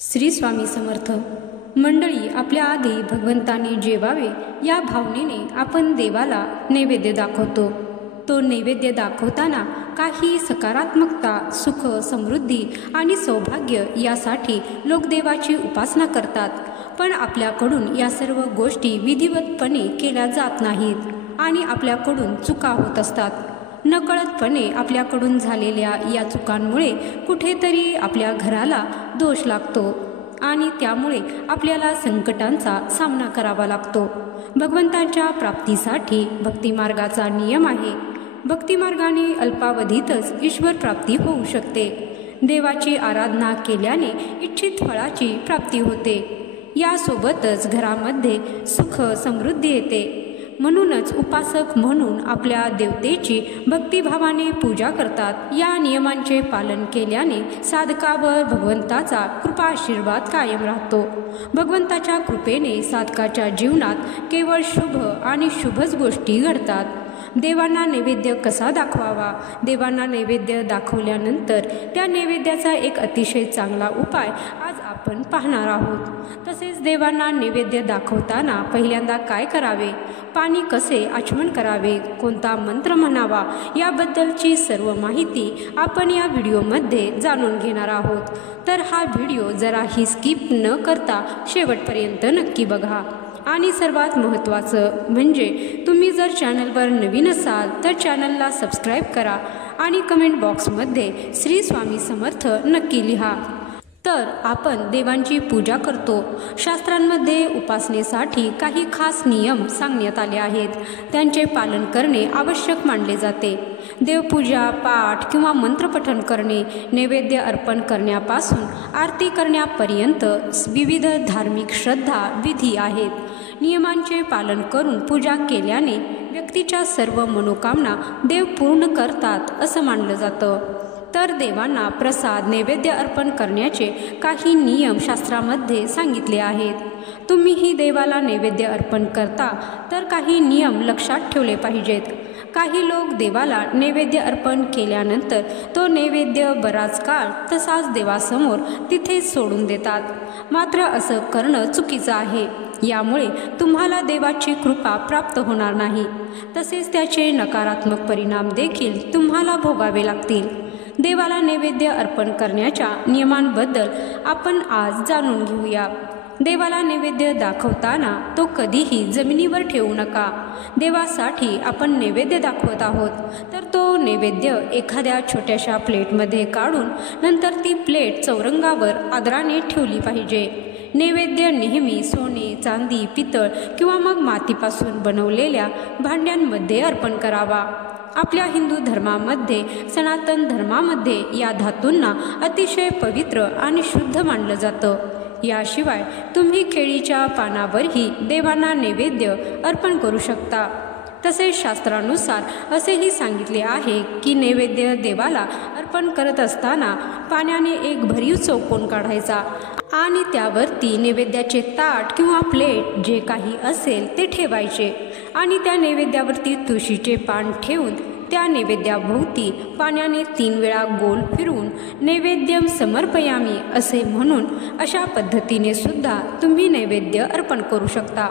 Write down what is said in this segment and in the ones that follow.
श्री स्वामी समर्थ मंडळी, आपल्या आधी भगवंताने जेवावे या भावनेने आपण देवाला नैवेद्य दाखवतो। तो नैवेद्य दाखवताना काही सकारात्मकता, सुख, समृद्धी आणि सौभाग्य यासाठी लोक देवाची उपासना करतात। पण आपल्याकडून या सर्व गोष्टी विधिवतपणे केल्या जात नाहीत आणि आपल्याकडून चुका होत असतात। नकळतपणे आपल्याकडून झालेल्या या चुकांमुळे कुठेतरी आपल्या घराला दोष लागतो आणि त्यामुळे आपल्याला संकटांचा सामना करावा लागतो। भगवंताच्या प्राप्तीसाठी भक्तिमार्गाचा नियम आहे। भक्तिमार्गाने अल्पावधीतच ईश्वर प्राप्ती होऊ शकते। देवाची आराधना केल्याने इच्छित फळाची प्राप्ती होते। यासोबतच घरामध्ये सुख समृद्धी येते। म्हणूनच उपासक म्हणून आपल्या देवतेची भक्तिभावाने पूजा करतात। या नियमांचे पालन केल्याने साधकावर भगवंताचा कृपा आशीर्वाद कायम राहतो। भगवंताच्या कृपेने साधकाच्या जीवनात केवळ शुभ आणि शुभच गोष्टी घडतात। देवांना नैवेद्य कसा दाखवावा? देवांना नैवेद्य दाखवल्यानंतर त्या नैवेद्याचा एक अतिशय चांगला उपाय आज आपण पाहणार आहोत। तसेच देवांना नैवेद्य दाखवताना पहिल्यांदा काय करावे, पाणी कसे आचमन करावे, कोणता मंत्र म्हणावा याबद्दलची सर्व माहिती आपण या व्हिडिओमध्ये जाणून घेणार आहोत। तर हा व्हिडिओ जराही स्किप न करता शेवटपर्यंत नक्की बघा। आणि सर्वात महत्त्वाचं म्हणजे तुम्ही जर चॅनलवर नवीन असाल तर चॅनलला सबस्क्राईब करा आणि कमेंट बॉक्समध्ये श्री स्वामी समर्थ नक्की लिहा। तर आपण देवांची पूजा करतो। शास्त्रांमध्ये उपासनेसाठी काही खास नियम सांगण्यात आले आहेत। त्यांचे पालन करणे आवश्यक मानले जाते। देवपूजा, पाठ किंवा मंत्रपठण करणे, नैवेद्य अर्पण करण्यापासून आरती करण्यापर्यंत विविध धार्मिक श्रद्धा, विधी आहेत। नियमांचे पालन करून पूजा केल्याने व्यक्तीच्या सर्व मनोकामना देव पूर्ण करतात असं मानलं जातं। तर देवांना प्रसाद, नैवेद्य अर्पण करण्याचे काही नियम शास्त्रामध्ये सांगितले आहेत। तुम्हीही देवाला नैवेद्य अर्पण करता तर काही नियम लक्षात ठेवले पाहिजेत। काही लोक देवाला नैवेद्य अर्पण केल्यानंतर तो नैवेद्य बराच काळ तसाच देवासमोर तिथेच सोडून देतात। मात्र असं करणं चुकीचं आहे। यामुळे तुम्हाला देवाची कृपा प्राप्त होणार नाही, तसेच त्याचे नकारात्मक परिणाम देखील तुम्हाला भोगावे लागतील। देवाला नैवेद्य अर्पण करण्याच्या नियमांबद्दल आपण आज जाणून घेऊया। देवाला नैवेद्य दाखवताना तो कधीही जमिनीवर ठेवू नका। देवासाठी आपण नैवेद्य दाखवत आहोत तर तो नैवेद्य एखाद्या छोट्याशा प्लेटमध्ये काढून नंतर ती प्लेट चौरंगावर आदराने ठेवली पाहिजे। नैवेद्य नेहमी सोने, चांदी, पितळ किंवा मग मातीपासून बनवलेल्या भांड्यांमध्ये अर्पण करावा। आपल्या हिंदू धर्मामध्ये, सनातन धर्मामध्ये या धातूंना अतिशय पवित्र आणि शुद्ध मानलं जातं। याशिवाय तुम्ही केळीच्या पानावरही देवांना नैवेद्य अर्पण करू शकता। तसेच शास्त्रानुसार असेही सांगितले आहे की नैवेद्य देवाला अर्पण करत असताना पाण्याने एक भरीव चौकोन काढायचा आणि त्यावरती नैवेद्याचे ताट किंवा प्लेट जे काही असेल ते ठेवायचे आणि त्या नैवेद्यावरती तुळशीचे पान ठेवून त्या नैवेद्याभोवती पाण्याने 3 वेळा गोल फिरवून नैवेद्यम समर्पयामी असे म्हणून अशा पद्धतीने सुद्धा तुम्ही नैवेद्य अर्पण करू शकता।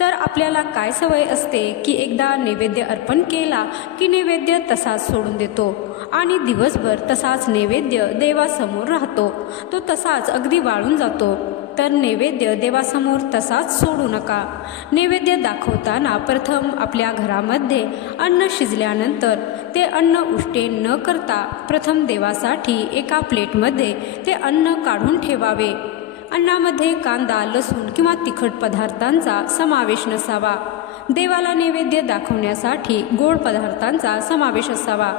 तर आपल्याला काय सवय असते की एकदा नैवेद्य अर्पण केला की नैवेद्य तसाच सोडून देतो आणि दिवसभर तसाच नैवेद्य देवासमोर राहतो, तो तसाच अगदी वाळून जातो। तर नैवेद्य देवासमोर तसाच सोडू नका। नैवेद्य दाखवताना प्रथम आपल्या घरामध्ये अन्न शिजल्यानंतर ते अन्न उष्टे न करता प्रथम देवासाठी एका प्लेटमध्ये ते अन्न काढून ठेवावे। अन्नामध्ये कांदा, लसूण किंवा तिखट पदार्थांचा समावेश नसावा। देवाला नैवेद्य दाखवण्यासाठी गोड पदार्थांचा समावेश असावा।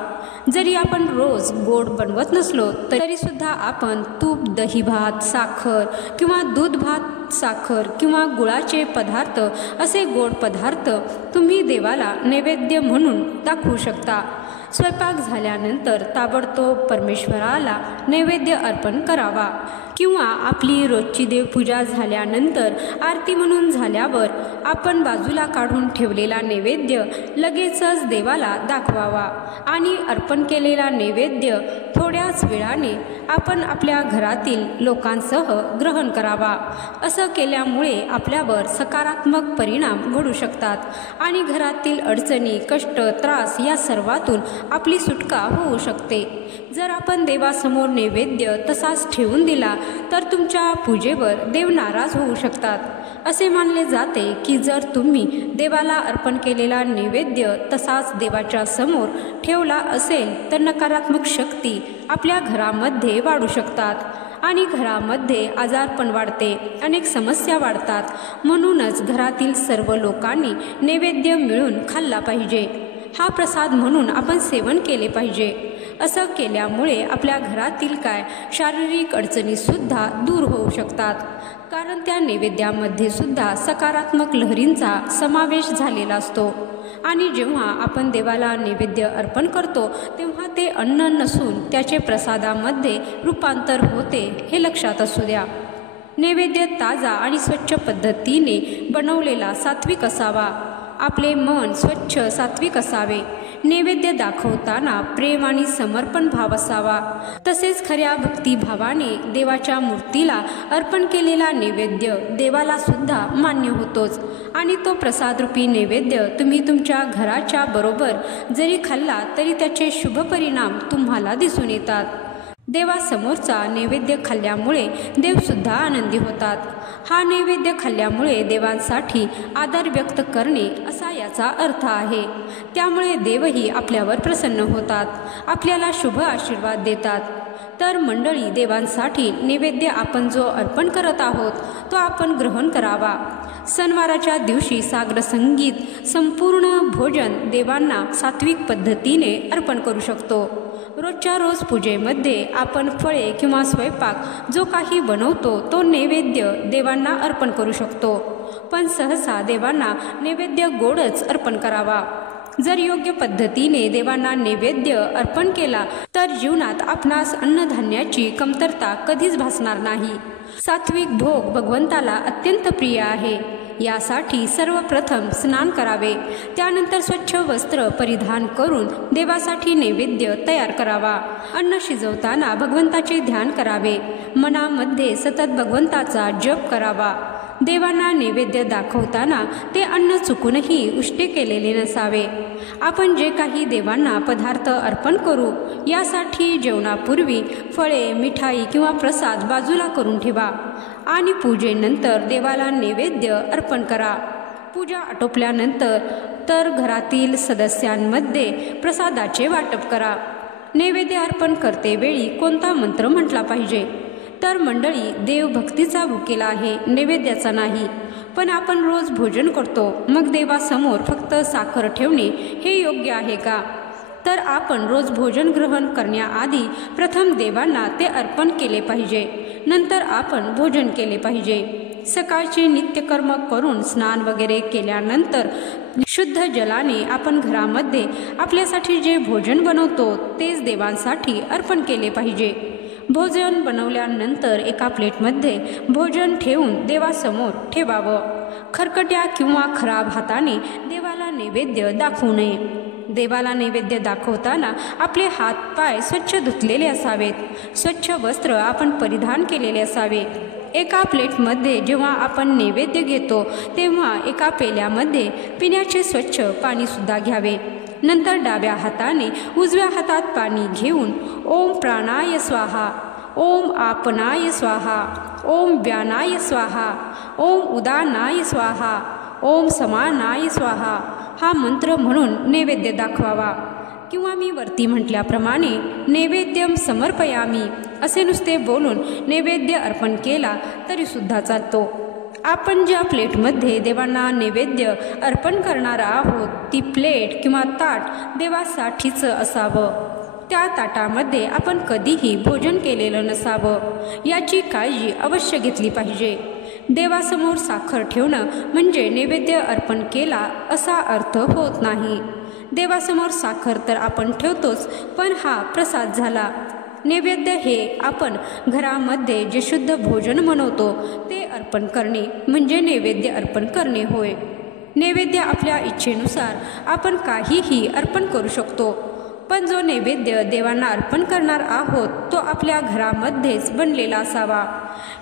जरी आपण रोज गोड बनवत नसलो तरी सुद्धा आपण तूप, दही भात, साखर किंवा दूध भात, साखर किंवा गुळाचे पदार्थ असे गोड पदार्थ तुम्ही देवाला नैवेद्य म्हणून दाखवू शकता। स्वयंपाक झाल्यानंतर ताबडतोब परमेश्वराला नैवेद्य अर्पण करावा किंवा आपली रोजची देवपूजा झाल्यानंतर आरती म्हणून झाल्यावर आपण बाजूला काढून ठेवलेला नैवेद्य लगेचच देवाला दाखवावा आणि अर्पण केलेला नैवेद्य थोड्याच वेळाने आपण आपल्या घरातील लोकांसह ग्रहण करावा। असं केल्यामुळे आपल्यावर सकारात्मक परिणाम घडू शकतात आणि घरातील अडचणी, कष्ट, त्रास या सर्वातून आपली सुटका होऊ शकते। जर आपण देवासमोर नैवेद्य तसाच ठेवून दिला तर तुमच्या पूजेवर देव नाराज होऊ शकतात। असे मानले जाते की जर तुम्ही देवाला अर्पण केलेला नैवेद्य तसाच देवाच्या समोर ठेवला असेल तर नकारात्मक शक्ती आपल्या घरामध्ये वाढू शकतात आणि घरामध्ये आजारपण वाढते, अनेक समस्या वाढतात। म्हणूनच घरातील सर्व लोकांनी नैवेद्य मिळून खाल्ला पाहिजे। हा प्रसाद म्हणून आपण सेवन केले पाहिजे। असं केल्यामुळे आपल्या घरातील शारीरिक अडचणीसुद्धा दूर होऊ शकतात, कारण त्या नैवेद्यामध्ये सुद्धा सकारात्मक लहरींचा समावेश झालेला असतो। आणि जेव्हा आपण देवाला नैवेद्य अर्पण करतो तेव्हा ते अन्न नसून त्याचे प्रसादामध्ये रूपांतर होते, हे लक्षात असू द्या। नैवेद्य ताजा आणि स्वच्छ पद्धतीने बनवलेला सात्विक असावा। आपले मन स्वच्छ सात्विक असावे। नैवेद्य दाखवताना प्रेम आणि समर्पण भाव असावा। तसेच खऱ्या भक्तिभावाने देवाच्या मूर्तीला अर्पण केलेला नैवेद्य देवाला सुद्धा मान्य होतोच आणि तो प्रसादरूपी नैवेद्य तुम्ही तुमच्या घराच्या बरोबर जरी खाल्ला तरी त्याचे शुभ परिणाम तुम्हाला दिसून येतात। देवासमोरचा नैवेद्य खाल्ल्यामुळे देवसुद्धा आनंदी होतात। हा नैवेद्य खाल्ल्यामुळे देवांसाठी आदर व्यक्त करणे असा याचा अर्थ आहे। त्यामुळे देवही आपल्यावर प्रसन्न होतात, आपल्याला शुभ आशीर्वाद देतात। तर मंडळी, देवांसाठी नैवेद्य आपण जो अर्पण करत आहोत तो आपण ग्रहण करावा। सणवाराच्या दिवशी साग्र संगीत संपूर्ण भोजन देवांना सात्विक पद्धतीने अर्पण करू शकतो। रोजच्या रोज पूजेमध्ये आपण फळे किंवा स्वयंपाक जो काही बनवतो तो नैवेद्य देवांना अर्पण करू शकतो, पण सहसा देवांना नैवेद्य गोडच अर्पण करावा। जर योग्य पद्धतीने देवांना नैवेद्य अर्पण केला तर जीवनात आपणास अन्नधान्याची कमतरता कधीच भासणार नाही। सात्विक भोग भगवंताला अत्यंत प्रिय आहे। यासाठी सर्वप्रथम स्नान करावे, त्यानंतर स्वच्छ वस्त्र परिधान करून देवासाठी नैवेद्य तयार करावा। अन्न शिजवताना भगवंताचे ध्यान करावे, मनामध्ये सतत भगवंताचा जप करावा। देवांना नैवेद्य दाखवताना ते अन्न चुकूनही उष्टे केलेले नसावे। आपण जे काही देवांना पदार्थ अर्पण करू यासाठी जेवणापूर्वी फळे, मिठाई किंवा प्रसाद बाजूला करून ठेवा आणि पूजेनंतर देवाला नैवेद्य अर्पण करा। पूजा आटोपल्यानंतर तर घरातील सदस्यांमध्ये प्रसादाचे वाटप करा। नैवेद्य अर्पण करतेवेळी कोणता मंत्र म्हटला पाहिजे? तर मंडळी, देव भक्तीचा भुकेला आहे, नैवेद्याचा नाही। पण आपण रोज भोजन करतो, मग देवासमोर फक्त साखर ठेवणे हे योग्य आहे का? तर आपण रोज भोजन ग्रहण करण्याआधी प्रथम देवांना ते अर्पण केले पाहिजे, नंतर आपण भोजन केले पाहिजे। सकाळचे नित्यकर्म करून स्नान वगैरे केल्यानंतर शुद्ध जलाने आपण घरामध्ये आपल्यासाठी जे भोजन बनवतो तेच देवांसाठी अर्पण केले पाहिजे। भोजन बनवल्यानंतर एका प्लेटमध्ये भोजन ठेवून देवासमोर ठेवावं। खरकट्या किंवा खराब हाताने देवाला नैवेद्य दाखवू नये। देवाला नैवेद्य दाखवताना आपले हात पाय स्वच्छ धुतलेले असावेत, स्वच्छ वस्त्र आपण परिधान केलेले असावे। एका प्लेटमध्ये जेव्हा आपण नैवेद्य घेतो तेव्हा एका पेल्यामध्ये पिण्याचे स्वच्छ पाणीसुद्धा घ्यावे। नंतर डाव्या हाताने उजव्या हातात पाणी घेऊन ओम प्राणाय स्वाहा, ओम आपनाय स्वाहा, ओम व्यानाय स्वाहा, ओम उदानाय स्वाहा, ओम समानाय स्वाहा हा मंत्र म्हणून नैवेद्य दाखवावा। किंवा मी वरती म्हटल्याप्रमाणे नैवेद्यम समर्पयामी असे नुसते बोलून नैवेद्य अर्पण केला तरी सुद्धा चालतो। आपण ज्या प्लेटमध्ये देवांना नैवेद्य अर्पण करणार आहोत ती प्लेट किंवा ताट देवासाठीच असावं। त्या ताटामध्ये आपण कधीही भोजन केलेलं नसावं याची काळजी अवश्य घेतली पाहिजे। देवासमोर साखर ठेवणं म्हणजे नैवेद्य अर्पण केला असा अर्थ होत नाही। देवासमोर साखर तर आपण ठेवतोच, पण हा प्रसाद झाला। नैवेद्य हे आपण घरामध्ये जे शुद्ध भोजन बनवतो ते अर्पण करणे म्हणजे नैवेद्य अर्पण करणे होय। नैवेद्य आपल्या इच्छेनुसार आपण काहीही अर्पण करू शकतो, पण जो नैवेद्य देवांना अर्पण करणार आहोत तो आपल्या घरामध्येच बनलेला असावा।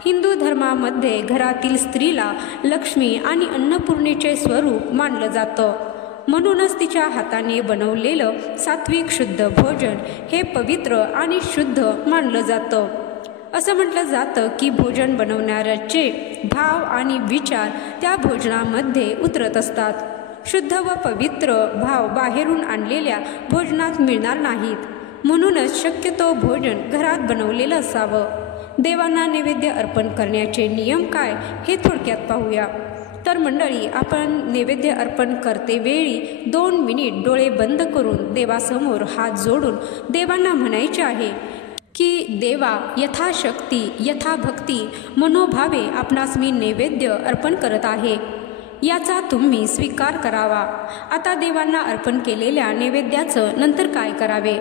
हिंदू धर्मामध्ये घरातील स्त्रीला लक्ष्मी आणि अन्नपूर्णेचे स्वरूप मानलं जातं, म्हणूनच तिच्या हाताने बनवलेलं सात्विक शुद्ध भोजन हे पवित्र आणि शुद्ध मानलं जातं। असं म्हटलं जातं की भोजन बनवणाऱ्याचे भाव आणि विचार त्या भोजनामध्ये उतरत असतात। शुद्ध व पवित्र भाव बाहेरून आणलेल्या भोजनात मिळणार नाहीत, म्हणूनच शक्यतो भोजन घरात बनवलेलं असावं। देवांना नैवेद्य अर्पण करण्याचे नियम काय हे थोडक्यात पाहूया। तर मंडळी, आपण नैवेद्य अर्पण करते वेळी 2 मिनिट डोळे बंद करून देवासमोर हात जोडून देवांना म्हणायचे आहे की देवा, यथाशक्ती यथाभक्ती मनोभावे आपणास मी नैवेद्य अर्पण करत आहे, याचा तुम्ही स्वीकार करावा। आता देवांना अर्पण केलेल्या नैवेद्याचं नंतर काय करावे,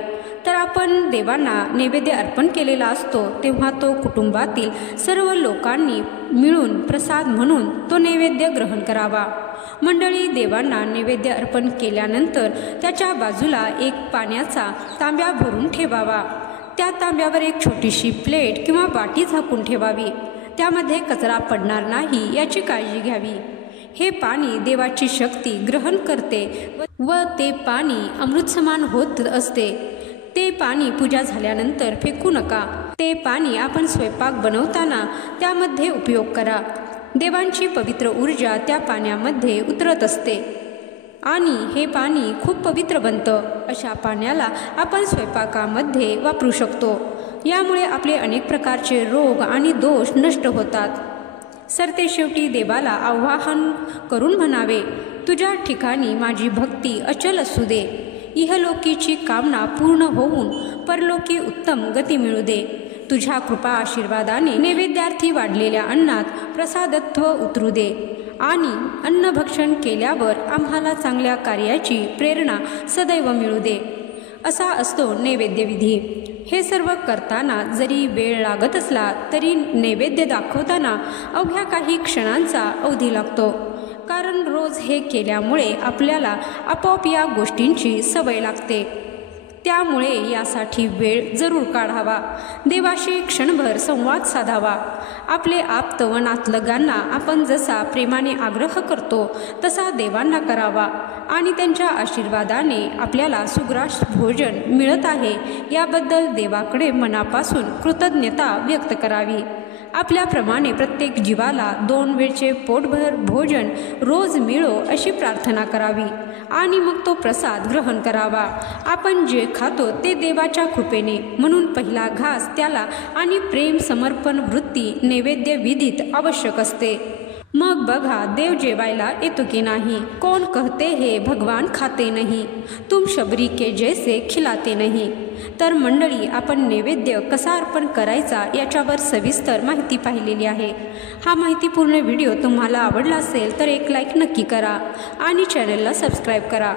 तर आपण देवांना नैवेद्य अर्पण केलेला असतो तेव्हा तो कुटुंबातील सर्व लोकांनी मिळून प्रसाद म्हणून तो नैवेद्य ग्रहण करावा। मंडळी, देवांना नैवेद्य अर्पण केल्यानंतर त्याच्या बाजूला एक पाण्याचा तांब्या भरून ठेवावा। त्या तांब्यावर एक छोटीशी प्लेट किंवा वाटी झाकून ठेवावी, त्यामध्ये कचरा पडणार नाही याची काळजी घ्यावी। हे पाणी देवाची शक्ती ग्रहण करते व ते पाणी अमृतसमान होत असते। ते पाणी पूजा झाल्यानंतर फेकू नका, ते पाणी आपण स्वयंपाक बनवताना त्यामध्ये उपयोग करा। देवांची पवित्र ऊर्जा त्या पाण्यामध्ये उतरत असते आणि हे पाणी खूप पवित्र बनतं। अशा पाण्याला आपण स्वयंपाकामध्ये वापरू शकतो, यामुळे आपले अनेक प्रकारचे रोग आणि दोष नष्ट होतात। सरतेशेवटी देवाला आवाहन करून म्हणावे, तुझ्या ठिकाणी माझी भक्ती अचल असू दे, इहलोकीची कामना पूर्ण होऊन परलोकी उत्तम गती मिळू दे। तुझ्या कृपा आशीर्वादाने नैवेद्यार्थी वाढलेल्या अन्नात प्रसादत्व उतरू दे आणि अन्नभक्षण केल्यावर आम्हाला चांगल्या कार्याची प्रेरणा सदैव मिळू दे। असा असतो नैवेद्यविधी। हे सर्व करताना जरी वेळ लागत असला तरी नैवेद्य दाखवताना अवघ्या काही क्षणांचा अवधी लागतो, कारण रोज हे केल्यामुळे आपल्याला आपोआप या गोष्टींची सवय लागते। त्यामुळे यासाठी वेळ जरूर काढावा, देवाशी क्षणभर संवाद साधावा। आपले आप्त व नातलगांना आपण जसा प्रेमाने आग्रह करतो तसा देवांना करावा आणि त्यांच्या आशीर्वादाने आपल्याला सुग्रास भोजन मिळत आहे याबद्दल देवाकडे मनापासून कृतज्ञता व्यक्त करावी। आपल्याप्रमाणे प्रत्येक जीवाला 2 वेळचे पोटभर भोजन रोज मिळो अशी प्रार्थना करावी आणि मग तो प्रसाद ग्रहण करावा। आपण जे खातो ते देवाच्या कृपेने, म्हणून पहिला घास त्याला आणि प्रेम समर्पण वृत्ती नैवेद्य विधीत आवश्यक असते। मग बघा देव जेवायला येतो की नाही। कौन कहते है भगवान खाते नहीं, तुम शबरी के जैसे खिलाते नहीं। तर मंडळी, आपण नैवेद्य कसा अर्पण करायचा याच्यावर सविस्तर माहिती पाहिलेली आहे। हा माहितीपूर्ण व्हिडिओ तुम्हाला आवडला असेल तर एक लाईक नक्की करा आणि चॅनलला सबस्क्राईब करा।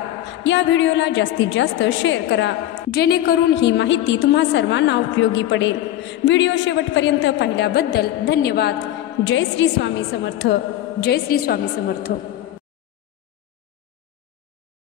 या व्हिडिओला जास्तीत जास्त शेअर करा, जेणेकरून ही माहिती तुम्हा सर्वांना उपयोगी पडेल। व्हिडिओ शेवटपर्यंत पाहिल्याबद्दल धन्यवाद। जय श्री स्वामी समर्थ। जय श्री स्वामी समर्थ।